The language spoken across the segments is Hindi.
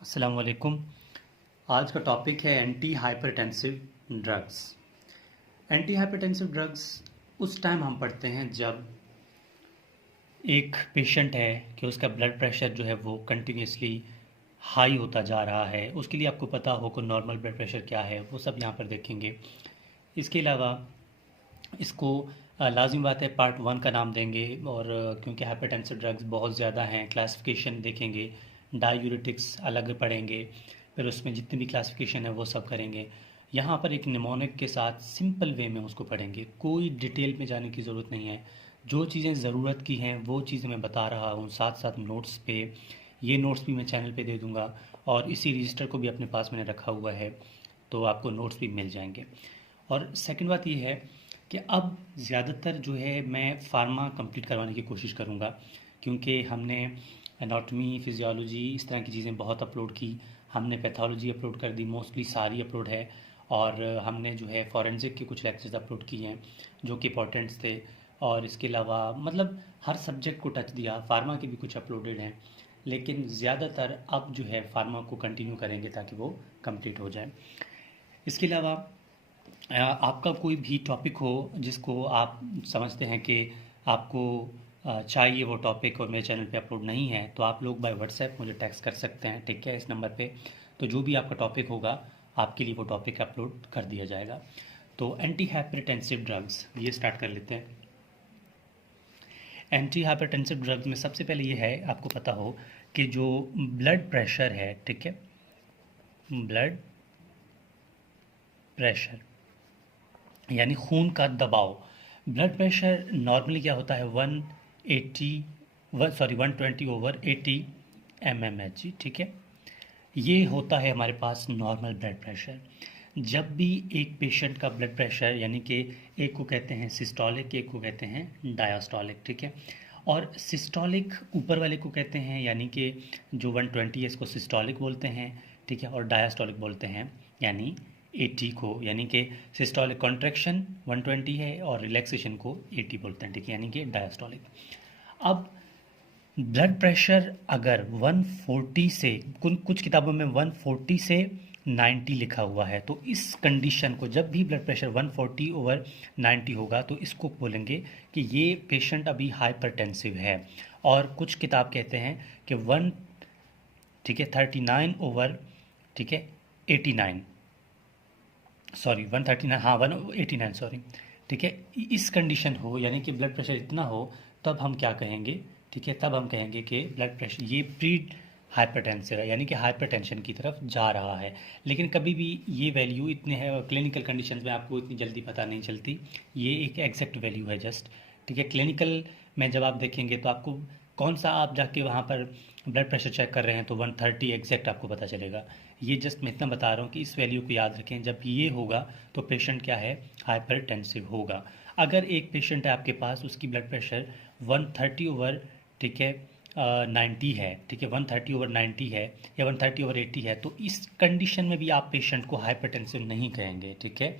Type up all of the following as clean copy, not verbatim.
अस्सलाम वालेकुम। आज का टॉपिक है anti hypertensive drugs. Anti hypertensive drugs उस टाइम हम पढ़ते हैं जब एक पेशेंट है कि उसका ब्लड प्रेशर जो है वो कंटिन्यूसली हाई होता जा रहा है। उसके लिए आपको पता हो कि नॉर्मल ब्लड प्रेशर क्या है, वो सब यहाँ पर देखेंगे। इसके अलावा इसको लाज़मी बात है पार्ट वन का नाम देंगे और क्योंकि हाइपरटेंसिव ड्रग्स बहुत ज़्यादा हैं, क्लासिफिकेशन देखेंगे, डायूरेटिक्स अलग पढ़ेंगे, फिर उसमें जितनी भी क्लासिफिकेशन है वो सब करेंगे। यहाँ पर एक निमोनिक के साथ सिंपल वे में उसको पढ़ेंगे, कोई डिटेल में जाने की ज़रूरत नहीं है। जो चीज़ें ज़रूरत की हैं वो चीज़ें मैं बता रहा हूँ, साथ साथ नोट्स पे, ये नोट्स भी मैं चैनल पे दे दूँगा और इसी रजिस्टर को भी अपने पास मैंने रखा हुआ है, तो आपको नोट्स भी मिल जाएंगे। और सेकंड बात ये है कि अब ज़्यादातर जो है मैं फार्मा कंप्लीट करवाने की कोशिश करूँगा, क्योंकि हमने एनाटॉमी, फिजियोलॉजी, इस तरह की चीज़ें बहुत अपलोड की, हमने पैथोलॉजी अपलोड कर दी, मोस्टली सारी अपलोड है। और हमने जो है फॉरेंसिक के कुछ लेक्चर्स अपलोड किए हैं जो कि इंपॉर्टेंट्स थे। और इसके अलावा मतलब हर सब्जेक्ट को टच दिया, फार्मा के भी कुछ अपलोडेड हैं, लेकिन ज़्यादातर अब जो है फार्मा को कंटिन्यू करेंगे ताकि वो कंप्लीट हो जाए। इसके अलावा आपका कोई भी टॉपिक हो जिसको आप समझते हैं कि आपको चाहिए वो टॉपिक और मेरे चैनल पे अपलोड नहीं है, तो आप लोग बाय व्हाट्सएप मुझे टेक्स्ट कर सकते हैं, ठीक है, इस नंबर पे। तो जो भी आपका टॉपिक होगा आपके लिए वो टॉपिक अपलोड कर दिया जाएगा। तो एंटी हाइपरटेंसिव ड्रग्स ये स्टार्ट कर लेते हैं। एंटी हाइपरटेंसिव ड्रग्स में सबसे पहले ये है, आपको पता हो कि जो ब्लड प्रेशर है, ठीक है, ब्लड प्रेशर यानी खून का दबाव। ब्लड प्रेशर नॉर्मली क्या होता है 120/80 ठीक है। ये होता है हमारे पास नॉर्मल ब्लड प्रेशर। जब भी एक पेशेंट का ब्लड प्रेशर यानी कि एक को कहते हैं सिस्टोलिक, एक को कहते हैं डायस्टोलिक, ठीक है। और सिस्टोलिक ऊपर वाले को कहते हैं, यानी कि जो 120 है इसको सिस्टोलिक बोलते हैं, ठीक है, और डायस्टोलिक बोलते हैं यानी 80 को, यानी कि सिस्टोलिक कॉन्ट्रैक्शन 120 है और रिलैक्सेशन को 80 बोलते हैं, ठीक है, यानी कि डायस्टोलिक। अब ब्लड प्रेशर अगर 140 से, कुछ किताबों में 140 से 90 लिखा हुआ है, तो इस कंडीशन को, जब भी ब्लड प्रेशर 140/90 होगा तो इसको बोलेंगे कि ये पेशेंट अभी हाइपरटेंसिव है। और कुछ किताब कहते हैं कि 139/, ठीक है, 89, सॉरी 139, हाँ 189, सॉरी, ठीक है, इस कंडीशन हो यानी कि ब्लड प्रेशर इतना हो, तब हम क्या कहेंगे, ठीक है, तब हम कहेंगे कि ब्लड प्रेशर ये प्री हाइपरटेंसिव है, यानी कि हाइपरटेंशन की तरफ जा रहा है। लेकिन कभी भी ये वैल्यू इतने है क्लिनिकल कंडीशंस में आपको इतनी जल्दी पता नहीं चलती, ये एक एग्जैक्ट वैल्यू है जस्ट, ठीक है। क्लिनिकल में जब आप देखेंगे तो आपको कौन सा, आप जाके वहाँ पर ब्लड प्रेशर चेक कर रहे हैं तो 130 एग्जैक्ट आपको पता चलेगा। ये जस्ट मैं इतना बता रहा हूँ कि इस वैल्यू को याद रखें, जब ये होगा तो पेशेंट क्या है, हाइपरटेंसिव होगा। अगर एक पेशेंट है आपके पास, उसकी ब्लड प्रेशर 130/, ठीक है, 90 है, ठीक है, 130/90 है या 130/80 है, तो इस कंडीशन में भी आप पेशेंट को हाइपरटेंसिव नहीं कहेंगे, ठीक है।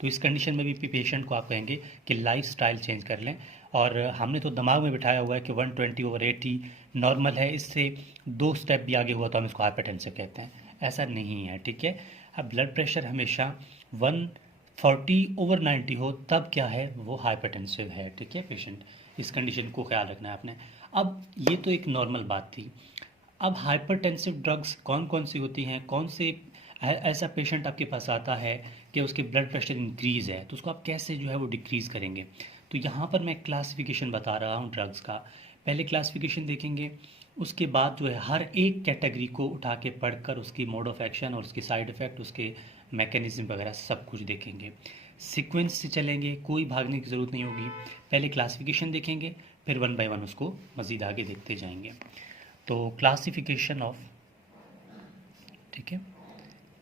तो इस कंडीशन में भी पेशेंट को आप कहेंगे कि लाइफ स्टाइल चेंज कर लें। और हमने तो दिमाग में बिठाया हुआ है कि 120/80 नॉर्मल है, इससे 2 स्टेप भी आगे हुआ तो हम इसको हाइपरटेंसिव कहते हैं। ऐसा नहीं है, ठीक है। अब ब्लड प्रेशर हमेशा 140/90 हो तब क्या है, वो हाइपरटेंसिव है, ठीक है पेशेंट। इस कंडीशन को ख्याल रखना है आपने। अब ये तो एक नॉर्मल बात थी। अब हाइपरटेंसिव ड्रग्स कौन कौन सी होती हैं, कौन से ऐसा पेशेंट आपके पास आता है कि उसके ब्लड प्रेशर इंक्रीज़ है, तो उसको आप कैसे जो है वो डिक्रीज़ करेंगे। तो यहाँ पर मैं क्लासिफिकेशन बता रहा हूँ ड्रग्स का। पहले क्लासिफिकेशन देखेंगे, उसके बाद जो है हर एक कैटेगरी को उठा के पढ़कर उसकी मोड ऑफ एक्शन और उसके साइड इफ़ेक्ट, उसके मैकेनिज्म वगैरह सब कुछ देखेंगे। सीक्वेंस से चलेंगे, कोई भागने की ज़रूरत नहीं होगी। पहले क्लासिफिकेशन देखेंगे, फिर 1 बाय 1 उसको मज़ीद आगे देखते जाएंगे। तो क्लासिफिकेशन ऑफ, ठीक है,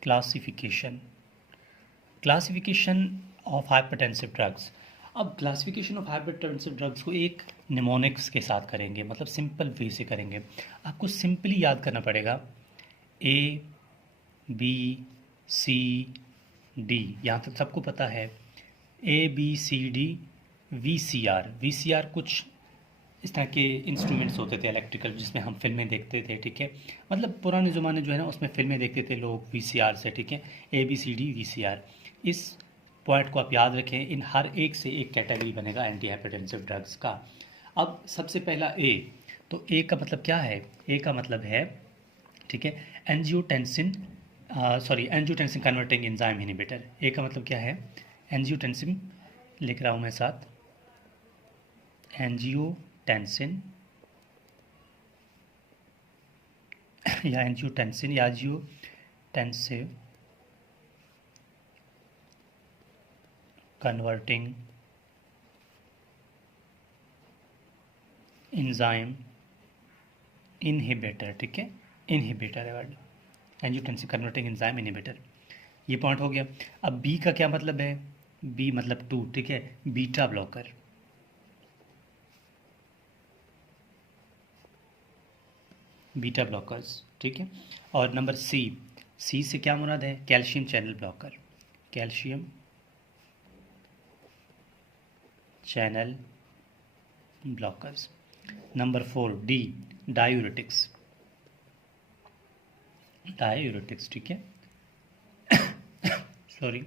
classification classification of hypertensive drugs. अब क्लासिफिकेशन ऑफ हाइपरटेंसिव ड्रग्स को एक निमोनिक्स के साथ करेंगे, मतलब सिंपल वे से करेंगे। आपको सिंपली याद करना पड़ेगा ABCD, यहाँ तक सबको पता है, ABCD VCR। VCR कुछ इस तरह के इंस्ट्रूमेंट्स होते थे इलेक्ट्रिकल, जिसमें हम फिल्में देखते थे, ठीक है। मतलब पुराने ज़माने जो है ना उसमें फिल्में देखते थे लोग वीसीआर से, ठीक है, ABCD VCR। इस पॉइंट को आप याद रखें, इन हर एक से एक कैटेगरी बनेगा एंटी हाइपरटेंसिव ड्रग्स का। अब सबसे पहला ए, तो ए का मतलब क्या है? ए का मतलब है, ठीक है, angiotensin, angiotensin converting enzyme inhibitor. A का मतलब क्या है? एंजियोटेंसिन, लिख रहा हूँ मैं साथ, एंजियोटेंसिन या एंजियोटेंसिन या एंजियोटेंसिव कन्वर्टिंग एंजाइम इनहिबिटर, ठीक है, इनहिबिटर है word, angiotensin converting enzyme inhibitor. ये पॉइंट हो गया। अब बी का क्या मतलब है? बी मतलब 2, ठीक है, बीटा ब्लॉकर। बीटा ब्लॉकर्स, ठीक है। और नंबर सी, सी से क्या मुराद है? Calcium channel blocker, calcium channel blockers. Number 4 D, diuretics, diuretics, ठीक है, सॉरी,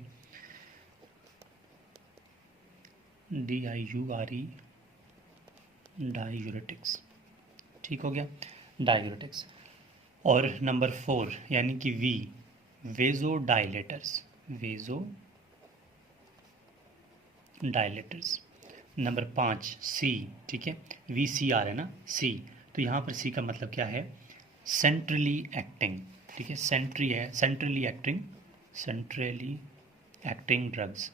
DIURE, डायूरेटिक्स, ठीक हो गया, डायूरेटिक्स। और नंबर 4 यानी कि वी, वेजो डायलेटर्स, वेजो डायलेटर्स। नंबर 5 सी, ठीक है, VCR है ना, सी, तो यहाँ पर सी का मतलब क्या है? सेंट्रली एक्टिंग, ठीक है, सेंट्री है, सेंट्रली एक्टिंग ड्रग्स,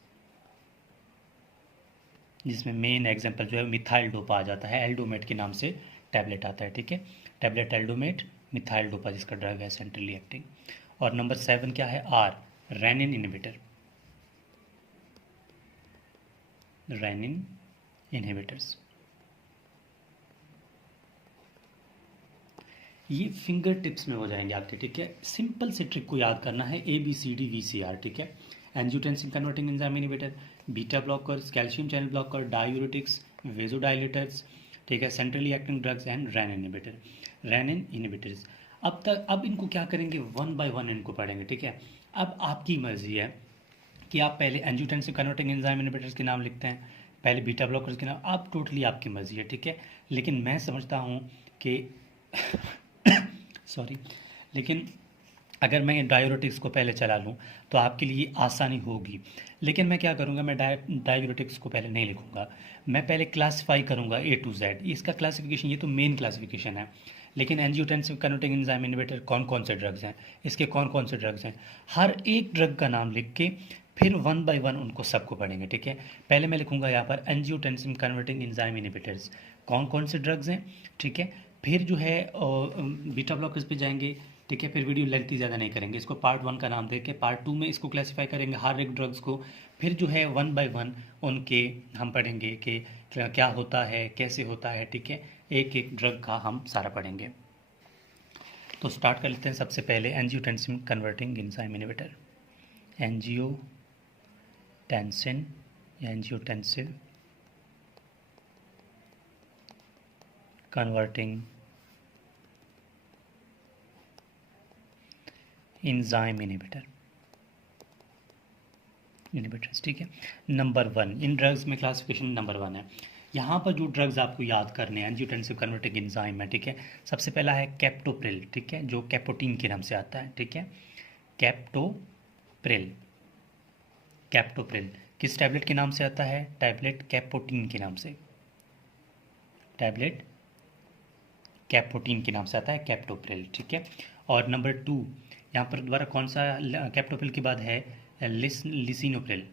जिसमें मेन एग्जांपल जो है मिथाइल डोपा आ जाता है, एल्डोमेट के नाम से टैबलेट आता है, ठीक है, टैबलेट एल्डोमेट, मिथाइल डोपा जिसका ड्रग है सेंट्रली एक्टिंग। और नंबर 7 क्या है? R, renin inhibitor, renin inhibitors. ये फिंगर टिप्स में हो जाएंगे आपके, ठीक है। सिंपल से ट्रिक को याद करना है, ABCD VCR, ठीक है, angiotensin converting enzyme inhibitor, beta blockers, calcium channel blocker, diuretics, vasodilators, ठीक है, centrally acting drugs and renin inhibitors. अब इनको क्या करेंगे? 1 by 1 इनको पढ़ेंगे, ठीक है। अब आपकी मर्जी है कि आप पहले एंजियोटेंसिन कन्वर्टिंग एंजाइम इनहिबिटर्स के नाम लिखते हैं, पहले बीटा ब्लॉकर्स के नाम, आप टोटली आपकी मर्जी है, ठीक है। लेकिन मैं समझता हूँ कि सॉरी, लेकिन अगर मैं डायूरेटिक्स को पहले चला लूँ तो आपके लिए आसानी होगी। लेकिन मैं क्या करूँगा, मैं डायूरेटिक्स को पहले नहीं लिखूँगा, मैं पहले क्लासीफाई करूँगा A to Z। इसका क्लासिफिकेशन, ये तो मेन क्लासिफिकेशन है, लेकिन एंजियोटेंसिन कन्वर्टिंग एंजाइम इनहिबिटर कौन कौन से ड्रग्स हैं, इसके कौन कौन से ड्रग्स हैं, हर एक ड्रग का नाम लिख के फिर 1 by 1 उनको सबको पढ़ेंगे, ठीक है। पहले मैं लिखूँगा यहाँ पर एंजियोटेंसिन कन्वर्टिंग एंजाइम इनहिबिटर्स कौन कौन से ड्रग्स हैं, ठीक है। फिर जो है बीटा ब्लॉकर्स पे जाएंगे, ठीक है। फिर वीडियो लेंथी ज़्यादा नहीं करेंगे, इसको पार्ट 1 का नाम देके पार्ट 2 में इसको क्लासीफाई करेंगे हर एक ड्रग्स को। फिर जो है 1 by 1 उनके हम पढ़ेंगे कि क्या होता है, कैसे होता है, ठीक है। एक एक ड्रग का हम सारा पढ़ेंगे। तो स्टार्ट कर लेते हैं। सबसे पहले angiotensin converting enzyme inhibitor, angiotensin या एंजियोटेंसिव कन्वर्टिंग एंजाइम इनहिबिटर्स, ठीक है। नंबर 1, इन ड्रग्स में क्लासिफिकेशन नंबर 1 है। यहाँ पर जो ड्रग्स आपको याद करने हैं एंजियोटेंसिव कन्वर्टिंग एंजाइम है, ठीक है। सबसे पहला है कैप्टोप्रिल, ठीक है, जो कैपोटीन के नाम से आता है, ठीक है, कैप्टोप्रिल। कैप्टोप्रिल किस टैबलेट के नाम से आता है? टैबलेट कैपोटीन के नाम से, टैबलेट कैपोटीन के नाम से आता है कैप्टोप्रिल, ठीक है। और नंबर 2 यहाँ पर दोबारा कौन सा कैप्टोप्रिल के बाद है? लिसिनोप्रिल,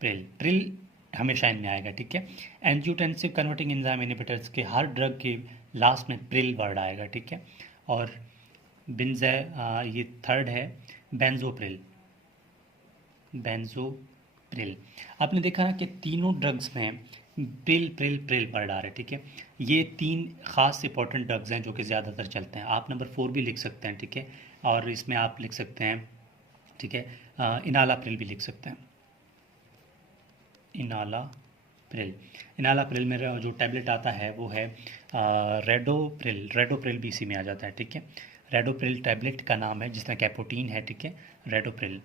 प्रिल हमेशा इनमें आएगा, ठीक है। एंजियोटेंसिव कन्वर्टिंग एंजाइम इनहिबिटर्स के हर ड्रग के लास्ट में प्रिल वर्ड आएगा, ठीक है। और ये थर्ड है बेंजोप्रिल। आपने देखा ना कि तीनों ड्रग्स में प्रिल वर्ड आ रहा है, ठीक है। ये 3 खास इंपॉर्टेंट ड्रग्स हैं जो कि ज़्यादातर चलते हैं। आप नंबर 4 भी लिख सकते हैं, ठीक है, और इसमें आप लिख सकते हैं, ठीक है, इनालाप्रिल भी लिख सकते हैं, इनालाप्रिल, प्रिल। इनालाप्रिल में जो टैबलेट आता है वो है रेडोप्रिल। रेडोप्रिल भी इसी में आ जाता है, ठीक है। रेडोप्रिल टैबलेट का नाम है, जिसमें कैपोटीन है, ठीक है। रेडोप्रिल,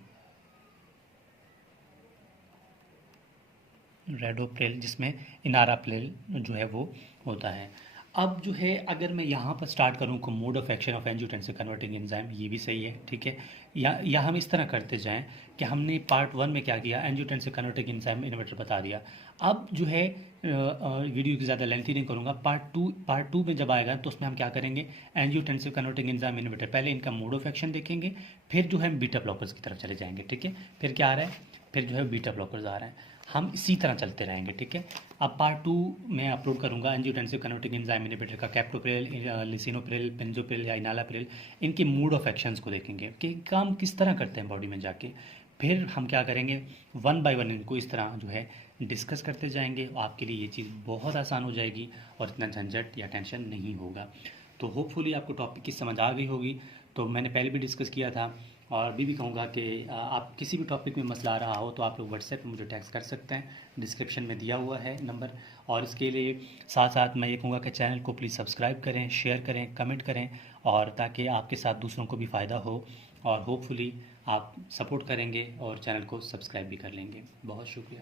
रेडोप्रिल, जिसमें इनाराप्रिल जो है वो होता है। अब जो है अगर मैं यहाँ पर स्टार्ट करूँ को mode of action of angiotensin converting enzyme, ये भी सही है, ठीक है। या हम इस तरह करते जाएं कि हमने पार्ट 1 में क्या किया, एंजियोटेंसिन कन्वर्टिंग एंजाइम इनहिबिटर बता दिया। अब जो है वीडियो की ज़्यादा लेंथी नहीं करूँगा, पार्ट टू में जब आएगा तो उसमें हम क्या करेंगे, एंजियोटेंसिन कन्वर्टिंग एंजाइम इनहिबिटर, पहले इनका मोड ऑफ एक्शन देखेंगे, फिर जो है हम बीटा ब्लॉकर्स की तरफ चले जाएंगे, ठीक है। फिर क्या आ रहा है, फिर जो है बीटा ब्लॉकर्स आ रहे हैं, हम इसी तरह चलते रहेंगे, ठीक है। अब पार्ट 2 में अपलोड करूंगा एंजियोटेंसिन कन्वर्टिंग एंजाइम इनहिबिटर का, कैप्टोप्रिल, लिसिनोप्रिल, बेंजोप्रिल या इनालाप्रिल, इनके मोड ऑफ एक्शंस को देखेंगे कि काम किस तरह करते हैं बॉडी में जाके। फिर हम क्या करेंगे, वन बाय वन इनको इस तरह जो है डिस्कस करते जाएंगे। आपके लिए ये चीज़ बहुत आसान हो जाएगी और इतना झंझट या टेंशन नहीं होगा। तो होपफुली आपको टॉपिक की समझ आ गई होगी। तो मैंने पहले भी डिस्कस किया था और अभी भी कहूँगा कि आप किसी भी टॉपिक में मसला आ रहा हो तो आप लोग व्हाट्सएप पे मुझे टेक्स्ट कर सकते हैं, डिस्क्रिप्शन में दिया हुआ है नंबर। और इसके लिए साथ साथ मैं ये कहूँगा कि चैनल को प्लीज़ सब्सक्राइब करें, शेयर करें, कमेंट करें, और ताकि आपके साथ दूसरों को भी फ़ायदा हो, और होपफुली आप सपोर्ट करेंगे और चैनल को सब्सक्राइब भी कर लेंगे। बहुत शुक्रिया।